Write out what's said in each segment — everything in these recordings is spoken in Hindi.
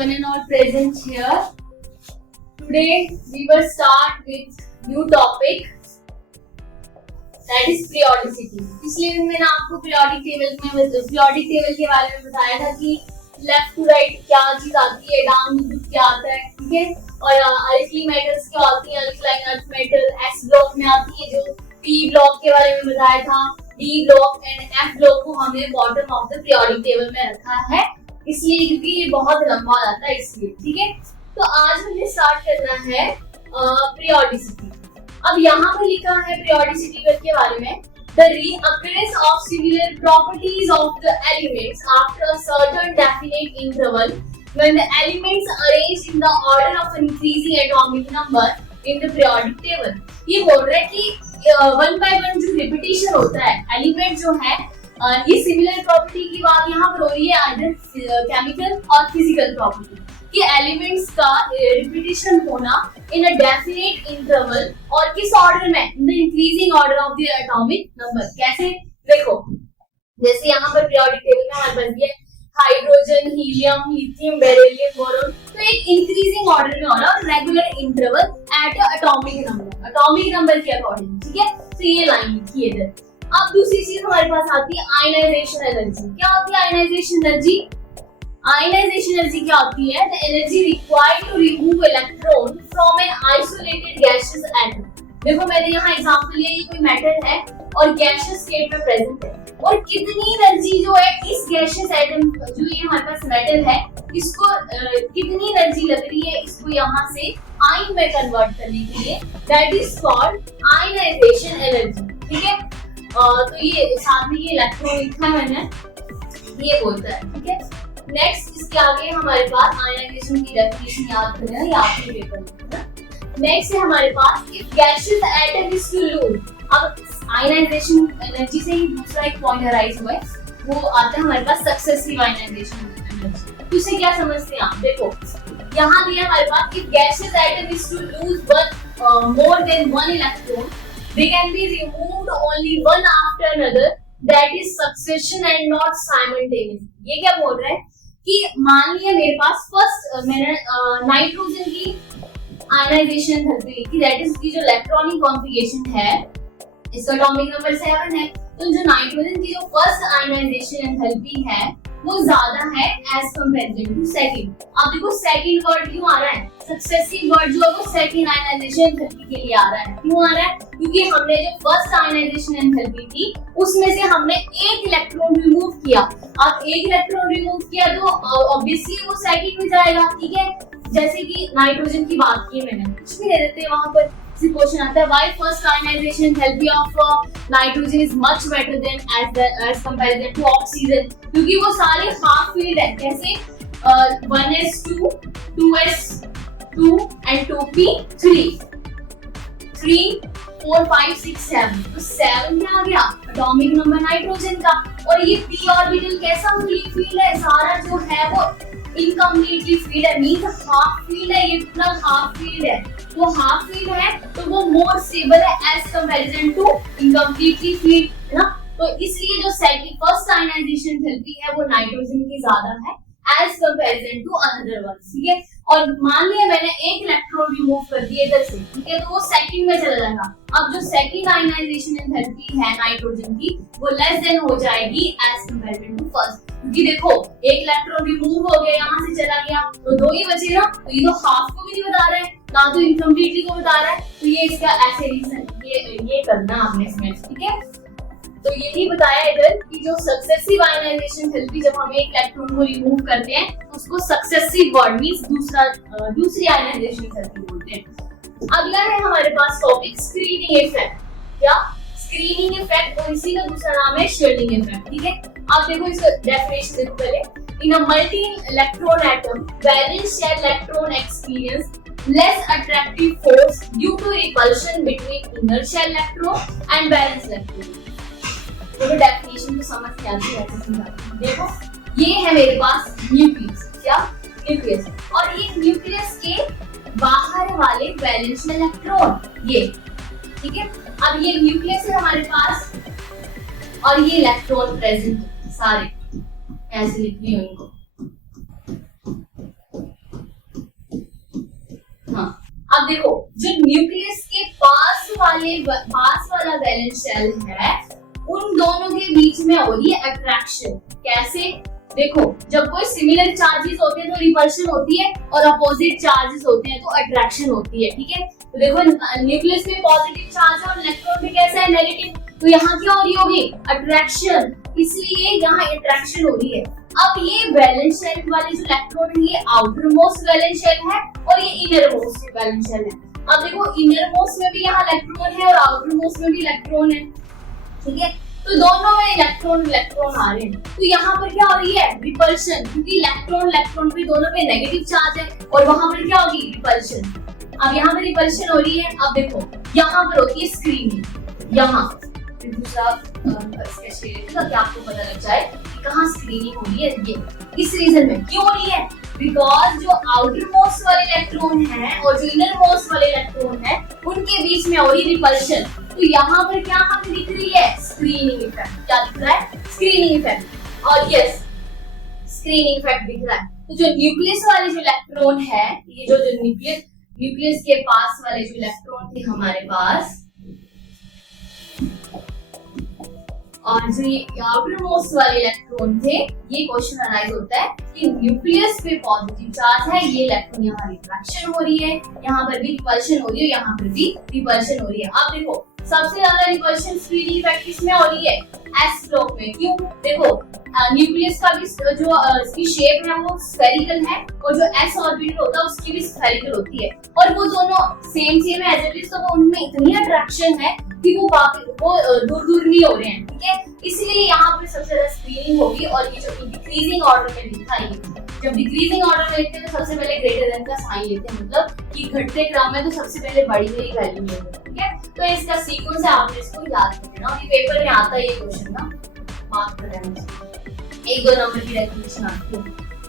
one and all present here. Today we will start with new topic, that is periodicity. पिछले दिन मैंने आपको periodic table के बारे में बताया था कि लेफ्ट टू राइट क्या चीज आती है, डाउन टू लेफ्ट क्या आता है, ठीक है। और अल्कली मेटल्स क्या होती है, alkaline earth metal S block में आती है, जो पी ब्लॉक के बारे में बताया था, D block and F block को हमने bottom of the periodic table में रखा है, इसलिए क्योंकि ये बहुत लंबा हो जाता है इसलिए, ठीक है। तो आज हमें स्टार्ट करना है पीरियोडिसिटी। अब यहाँ पर लिखा है पीरियोडिसिटी के बारे में, the reoccurrence of similar properties of the elements after a certain definite interval when the elements arranged in the order of increasing atomic number in the periodic table। ये बोल रहा है कि वन बाय वन जो रिपीटिशन होता है एलिमेंट जो है, ये सिमिलर प्रॉपर्टी की बात यहाँ पर हो रही है, आइदर केमिकल और फिजिकल प्रॉपर्टी कि एलिमेंट्स का रिपीटिशन होना इन अ डेफिनेट इंटरवल और किस ऑर्डर में, in the increasing order of the atomic number. कैसे, देखो जैसे यहाँ पर पीरियोडिक टेबल में हमारे पास है hydrogen, helium, lithium, beryllium, boron, तो एक इंक्रीजिंग ऑर्डर में हो रहा है और regular interval at a atomic number के अकॉर्डिंग, ठीक है। तो ये लाइन लिखी है इधर। अब दूसरी चीज हमारे पास आती है आयनाइजेशन एनर्जी। क्या होती है आयनाइजेशन एनर्जी? आयनाइजेशन एनर्जी क्या होती है? The energy required to remove electron from an isolated gaseous atom. देखो मैंने यहाँ एग्जांपल लिया, ये कोई मेटल है और गैसियस स्टेट में प्रेजेंट है, और कितनी एनर्जी जो है इस गैसियस एटम, जो ये हमारे पास मेटल है, इसको कितनी एनर्जी लग रही है इसको यहाँ से आयन में कन्वर्ट करने के लिए, that is called ionisation energy, ठीक है। तो ये साथ में ये इलेक्ट्रॉन लिखा है मैंने, ये बोलता है, ठीक है। नेक्स्ट इसके आगे हमारे पास आयनाइजेशन की डेफिनेशन याद करें या आपके पेपर में। नेक्स्ट है हमारे पास if gaseous atom is to lose. अब आयनाइजेशन एनर्जी से ही दूसरा एक पॉइंट अराइज हुआ है, वो आता है हमारे पास सक्सेसिव आयनाइजेशन एनर्जी। तो इसे क्या समझते हैं आप? देखो यहाँ दिया हमारे पास if gaseous atom is to lose one more than one electron, they can be removed only one after another, that is succession and not simultaneous। ये क्या बोल रहा है कि मान लिया मेरे पास फर्स्ट मैंने नाइट्रोजन की आयनाइजेशन एनर्जी लिखी, दैट इज की जो इलेक्ट्रॉनिक कॉन्फ़िगरेशन है, इसका एटॉमिक नंबर 7 है, तो जो नाइट्रोजन की जो फर्स्ट आयनाइजेशन एनर्जी है वो ज्यादा है एज कंपैरिजन टू सेकंड। अब देखो सेकंड वर्ड क्यों आ रहा है, सक्सेसिव वर्ड जो है वो सेकंड आयनाइजेशन एनर्जी के लिए आ रहा है। क्यों आ रहा है? क्योंकि हमने जो फर्स्ट आयनाइजेशन एनर्जी थी उसमें से हमने एक इलेक्ट्रॉन रिमूव किया। अब एक इलेक्ट्रॉन रिमूव किया तो ऑब्वियसली वो सेकंड में जाएगा, ठीक है। जैसे कि नाइट्रोजन की बात की मैंने, कुछ भी दे देते हैं वहां पर, क्वेश्चन आता है why first ionisation energy of nitrogen is much better than as comparison to oxygen, क्योंकि वो सारे हाफ फील्ड है। कैसे? 1s2 2s2 एंड 2p3 3 4 5 6 7, तो 7 क्या आ गया? एटॉमिक नंबर नाइट्रोजन का। और ये p ऑर्बिटल कैसा फील्ड है, सारा जो है वो इनकम्प्लीटली फील्ड है, मींस हाफ फील्ड है, ये पूरा हाफ फील्ड है। तो हाफ फील्ड है तो वो मोर स्टेबल है as comparison to incompletely filled, है ना। तो इसलिए जो सेकंड फर्स्ट आयनाइजेशन एनर्जी है वो नाइट्रोजन की ज्यादा है as comparison to another one, ठीक है। और मान लिया मैंने एक इलेक्ट्रॉन रिमूव कर दिया इधर से, ठीक है, तो वो सेकंड में चला जाएगा। अब जो सेकंड आयनाइजेशन एनर्जी है नाइट्रोजन की वो लेस देन हो जाएगी एज कंपैरिजन टू फर्स्ट, क्योंकि देखो एक इलेक्ट्रॉन रिमूव हो गया, यहाँ से चला गया, तो दो ही बचे ना, तो ये तो हाफ को भी नहीं बता रहा है ना तो इनकम्प्लीटली को बता रहा है, तो ये इसका ऐसे रीजन ये करना आपने इसमें, ठीक है। तो यही बताया इधर कि जो सक्सेसिव आयनाइजेशन एनर्जी, जब हम एक इलेक्ट्रॉन को रिमूव करते हैं तो उसको सक्सेसिव वर्ड मींस दूसरी आयनाइजेशन एनर्जी बोलते हैं। अगला है हमारे पास टॉपिक स्क्रीनिंग इफेक्ट। क्या? स्क्रीनिंग इफेक्ट, और इसी का दूसरा नाम है शील्डिंग इफेक्ट, ठीक है। आप देखो इसका डेफिनेशन देखो पहले, in a multi electron atom valence shell electron experience less attractive force due to repulsion between inner shell electron and valence electron। देखो डेफिनेशन को समझ के आती है, देखो ये है मेरे पास न्यूक्लियस, क्या? न्यूक्लियस, और ये न्यूक्लियस के बाहर वाले वैलेंस इलेक्ट्रॉन, ये, ठीक है। अब ये न्यूक्लियस है हमारे पास और ये इलेक्ट्रॉन प्रेजेंट सारे, ऐसे लिखनी है उनको, अब देखो जो न्यूक्लियस के पास वाला वैलेंस शेल है उन दोनों के बीच में हो रही है अट्रैक्शन। कैसे? देखो जब कोई सिमिलर चार्जेस होते हैं तो रिपल्शन होती है और अपोजिट चार्जेस होते हैं तो अट्रैक्शन होती है। ठीक है, तो देखो न्यूक्लियस में पॉजिटिव चार्ज है और इलेक्ट्रॉन में कैसा है, नेगेटिव। तो यहाँ क्या हो रही होगी, अट्रैक्शन, इसलिए यहाँ अट्रैक्शन हो रही है। अब ये वैलेंस शेल वाले जो इलेक्ट्रॉन है ये आउटर मोस्ट वैलेंस शेल है और ये इनर मोस्ट वैलेंस शेल है। अब देखो इनर मोस्ट में भी यहाँ इलेक्ट्रॉन है और आउटर मोस्ट में भी इलेक्ट्रॉन है। ठीक है, तो दोनों में इलेक्ट्रॉन आ रहे हैं। तो यहाँ पर क्या हो रही है, रिपल्शन, क्योंकि इलेक्ट्रॉन पे दोनों पे नेगेटिव चार्ज है और वहां पर क्या होगी, रिपल्शन। अब यहाँ पर रिपल्शन हो रही है। अब देखो यहाँ पर होती है स्क्रीनिंग। यहाँ दूसरा ताकि आपको पता लग जाए कि कहाँ स्क्रीनिंग हो रही है। ये इस रीजन में क्यों हो रही है, बिकॉज जो आउटर मोस्ट वाले इलेक्ट्रॉन है और जो इनर मोस्ट वाले इलेक्ट्रॉन है उनके बीच में हो रही है रिपल्शन। तो यहाँ पर क्या हमें दिख रही है, स्क्रीनिंग इफेक्ट। क्या दिख रहा है, स्क्रीनिंग इफेक्ट। और यस स्क्रीनिंग इफेक्ट दिख रहा है। तो जो न्यूक्लियस वाले जो इलेक्ट्रॉन है, ये जो न्यूक्लियस के पास वाले जो इलेक्ट्रॉन थे हमारे पास, और जो ये आउटर मोस्ट वाले इलेक्ट्रॉन थे, ये क्वेश्चन अराइज होता है कि न्यूक्लियस पे पॉजिटिव चार्ज है, ये इलेक्ट्रॉन यहाँ रिफ्रैक्शन हो रही है, यहाँ पर भी रिपल्शन हो रही है, यहाँ पर भी रिपल्शन हो रही है। अब देखो सबसे ज्यादा रिपल्शन स्क्रीनिंग इफेक्ट किसमें हो रही है, एस ब्लॉक में। क्यों, देखो न्यूक्लियस का भी जो इसकी शेप है वो स्फेरिकल है और जो एस ऑर्बिटल होता है उसकी भी स्फेरिकल होती है और वो दोनों सेम है एज इट इज। तो उनमें इतनी अट्रैक्शन है कि वो दूर दूर नहीं हो रहे हैं। ठीक है, इसलिए यहाँ पर सबसे ज्यादा स्क्रीनिंग होगी। और ये जो डिक्रीजिंग ऑर्डर में लिखा है, जब डिक्रीजिंग ऑर्डर में लिखते हैं तो सबसे पहले ग्रेटर देन का साइन लेते हैं, मतलब कि घटते क्रम में तो सबसे पहले बड़ी वाली वैल्यू लेते हैं। ठीक है, तो इसका सीक्वेंस है, आपने इसको याद कर लेना। और ये पेपर में आता है ये क्वेश्चन ना, मार्क कर लेना, 1-2 नंबर की रेक्टिफिकेशन आती है।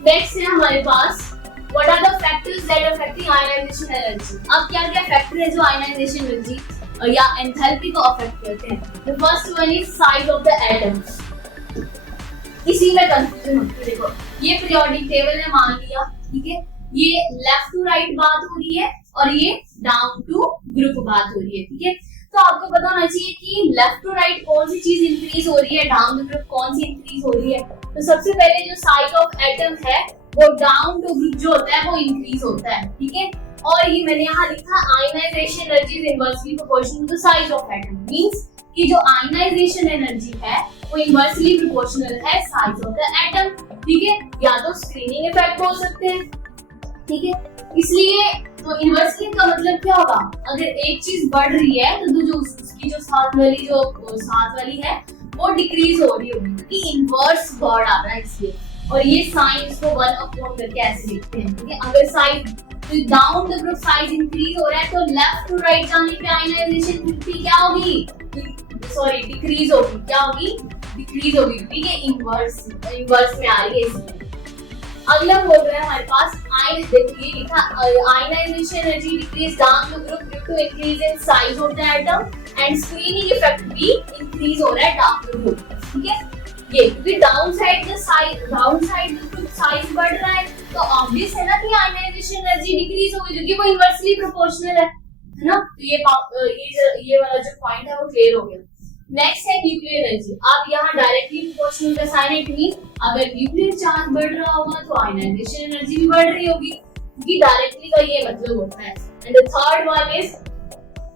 नेक्स्ट है हमारे पास what are the factors that affecting ionization energy. अब क्या क्या फैक्टर है जो आयनाइजेशन एनर्जी या एंथैल्पी को अफेक्ट करते हैं। The first one is size of the atom. इसी में कंफ्यूजन होती है। देखो ये पीरियोडिक टेबल है मान लिया, ठीक है, ये लेफ्ट टू राइट बात हो रही है और ये डाउन टू ग्रुप बात हो रही है। ठीक है, तो आपको पता होना चाहिए कि लेफ्ट टू राइट कौन सी चीज इंक्रीज हो रही है, डाउन टू ग्रुप कौन सी इंक्रीज हो रही है। तो सबसे पहले जो साइज ऑफ एटम है वो डाउन टू ग्रुप जो होता है वो इंक्रीज होता है। ठीक है, और ये मैंने यहाँ लिखा ionisation energy is inversely proportional to size of atom. Means कि जो आयनाइजेशन एनर्जी है वो इनवर्सली प्रोपोर्शनल है साइज ऑफ द एटम। ठीक है, या तो स्क्रीनिंग इफेक्ट हो सकते हैं। ठीक है, इसलिए तो इनवर्सली का मतलब क्या होगा, अगर एक चीज बढ़ रही है तो जो उसकी जो साथ वाली है वो डिक्रीज हो रही होगी, क्योंकि इनवर्स वर्ड आ रहा है इसलिए। और ये साइन इसको 1 अपॉन करके ऐसे लिखते हैं। ठीक है, अगर size down the group size increase हो रहा है तो लेफ्ट टू राइट जाने पे आयनाइजेशन क्या होगी, सॉरी डिक्रीज होगी। क्या होगी, डिक्रीज होगी। ठीक है, इनवर्स में आ रही है इसलिए। अगला बोल रहा है हमारे पास देखिए लिखा ionisation energy decrease down the group due to increase in size of the atom and screening effect भी इंक्रीज हो रहा है डाउन द ग्रुप। ठीक है, ये क्योंकि डाउन साइड ग्रुप साइज बढ़ रहा है तो ऑब्वियस है ना कि आयनाइजेशन एनर्जी डिक्रीज होगी क्योंकि वो इनवर्सली प्रोपोर्शनल है ना। तो ये वाला जो पॉइंट है वो क्लियर हो गया। नेक्स्ट है न्यूक्लियर एनर्जी। अब यहाँ डायरेक्टली प्रोपोर्शनल का साइन इट मींस अगर न्यूक्लियर चार्ज बढ़ रहा होगा तो आयनाइजेशन एनर्जी भी बढ़ रही होगी, क्योंकि डायरेक्टली का ये मतलब होता है। And the third one is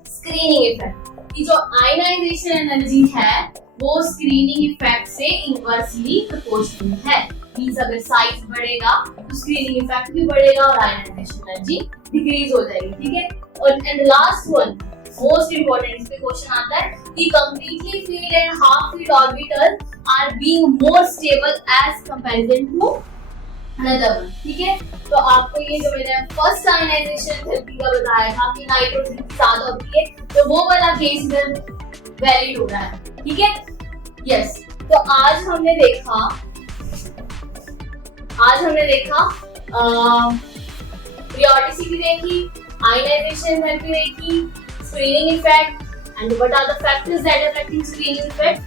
screening effect, कि जो आयनाइजेशन एनर्जी है वो स्क्रीनिंग इफेक्ट से इनवर्सली प्रोपोर्शनल है। मींस अगर साइज बढ़ेगा तो स्क्रीनिंग इफेक्ट भी बढ़ेगा और आयनाइजेशन एनर्जी डिक्रीज हो जाएगी। ठीक है, और and last one most important, इस पे क्वेश्चन आता है कि completely filled and half filled orbital are being more stable as comparison to another one. ठीक है, तो आपको ये जो मैंने फर्स्ट आयनाइजेशन थेरेपी का बताया था कि नाइट्रोजन की ज्यादा होती है, तो वो वाला केस इधर वैलिड हो रहा है। ठीक है, यस। तो आज हमने देखा पीरियोडिसिटी देखी, आयनाइजेशन थेरेपी देखी, screening effect and what are the factors that affecting screening effect,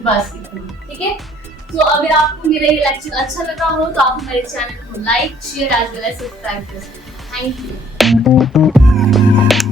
बस इतना। ठीक है, तो अगर आपको मेरा ये लेक्चर अच्छा लगा हो तो आप मेरे चैनल को like share as well as subscribe कर सकते हैं। Thank you.